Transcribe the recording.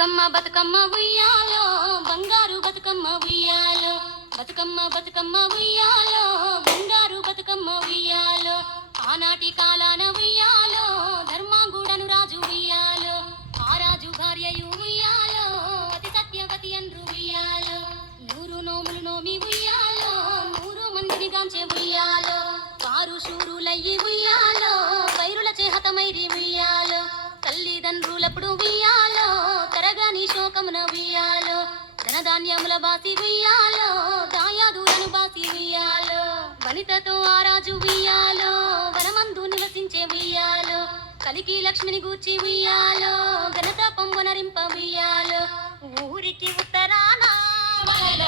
బతుకమ్మ బతుకమ్మ ఉయ్యాలో బంగారు బతుకమ్మ ఉయ్యాలో బతుకమ్మ బతుకమ్మ ఉయ్యాలో బంగారు బతుకమ్మ ఉయ్యాలో ఆనాటి కాలాన ఉయ్యాలో ధర్మాంగుడను రాజు ఉయ్యాలో ఆ రాజు భార్యయు ఉయ్యాలో అతి సత్యవతి అండ్రు ఉయ్యాలో 100 నోములు నోమి ఉయ్యాలో 100 మందిని గాంచే ఉయ్యాలో వారు శూరులయ్యి ఉయ్యాలో వైరుల చేహతమైరి ఉయ్యాలో తల్లిదండ్రులప్పుడు ఉయ్యాలో తరగాని శోకమున ఉయ్యాలో ధనధాన్యముల బాసి ఉయ్యాలో దాయాదులను బాసి ఉయ్యాలో వనితతో ఆ రాజు ఉయ్యాలో వనమందు నివసించే ఉయ్యాలో కలికి లక్ష్మిని గూర్చి ఉయ్యాలో ఘనత పొంగునరింప ఉయ్యాలో ఊరికి